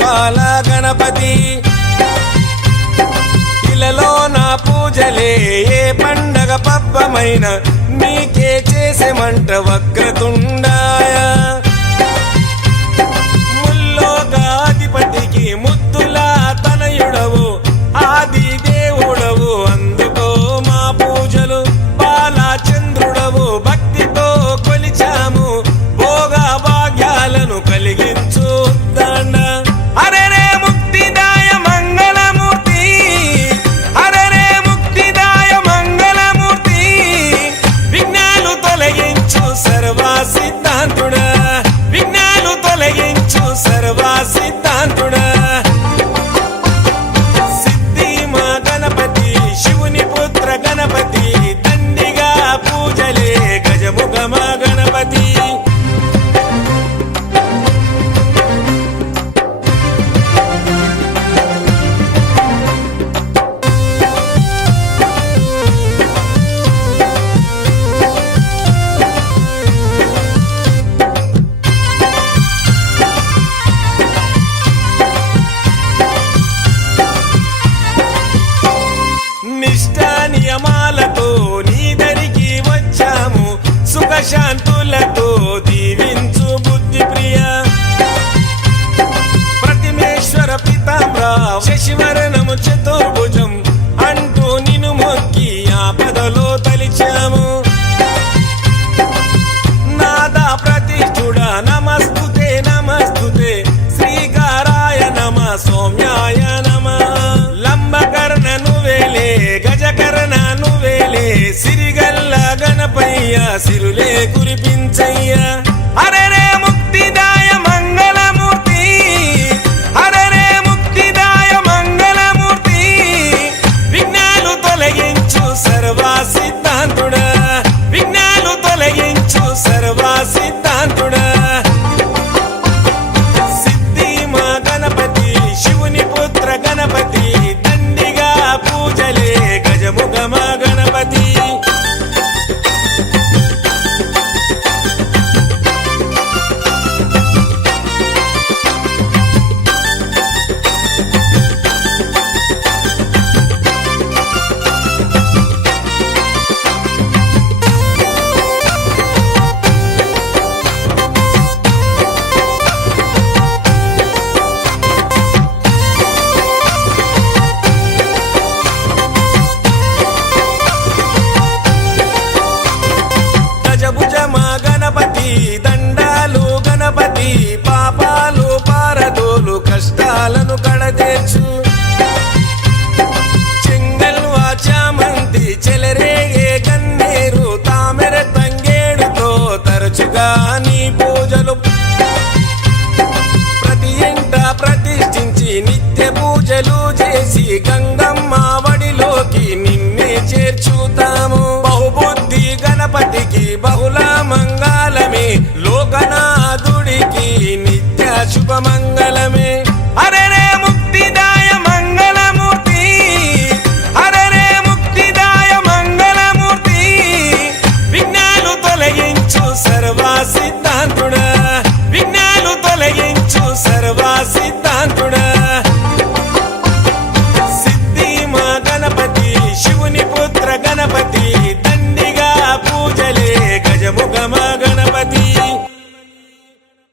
బాల గణపతి ఇలలో నా పూజలే ఏ పండగ పబ్బమైన నీకే చేసేమంట వక్రతుండాయ ముల్లోకాధిపతికి ముద్దులా తనయుడవు ఆది దేవుడవు అందుకో మా పూజలు బాలచంద్రుడవు భక్తితో కొలిచాము భోగ భాగ్యాలను కలిగించు దండ అరే రే ముక్తిదాయ మంగళమూర్తి అరే రే ముక్తిదాయ మంగళమూర్తి విఘ్నాలు తొలగించు సర్వ సిద్ధాంతుడా విఘ్నాలు తొలగించు సర్వ సిద్ధాంతుడా సిద్ధి మా గణపతి శివుని పుత్ర గణపతి దండిగా పూజలే గజముఖ మా గణపతి నిష్ఠా నియమాలతో నీ దరికి వచ్చాము సుఖశాంతులతో దీవించు బుద్ధి ప్రియ ప్రతిమేశ్వర పితాంబర శశివరణము చతుర్భుజం అంటూ నిన్ను మొక్కి ఆపదలో తలిచాము నాదా ప్రతిష్ఠుడ నమస్తుతే నమస్తుతే శ్రీకారాయ నమ సౌమ్యాయ నమ లంబకర్ణ నువ్వేలే గజకర్ణ నువ్వేలే సిరిగల్ల గణపయ్య సిరులే కురిపించయ్య అరే రే ముక్తిదాయ మంగళమూర్తి అరే రే ముక్తిదాయ మంగళమూర్తి విఘ్నాలు తొలగించు సర్వ సిద్ధాంతుడా విఘ్నాలు తొలగించు సర్వ సిద్ధాంతుడా సిద్ధి మా గణపతి శివుని పుత్ర గణపతి దండిగా పూజలే గజముఖ మా గణపతి గజభుజ మా గణపతి దండాలు గణపతి పాపాలు పారదోలు కష్టాలను కడతీర్చు చెంగల్వా చామంతి చెలరేగే గన్నేరు తామెర తంగేడుతో తరచుగా నీ పూజలు ప్రతి ఇంట ప్రతిష్ఠించి నిత్య పూజలు చేసి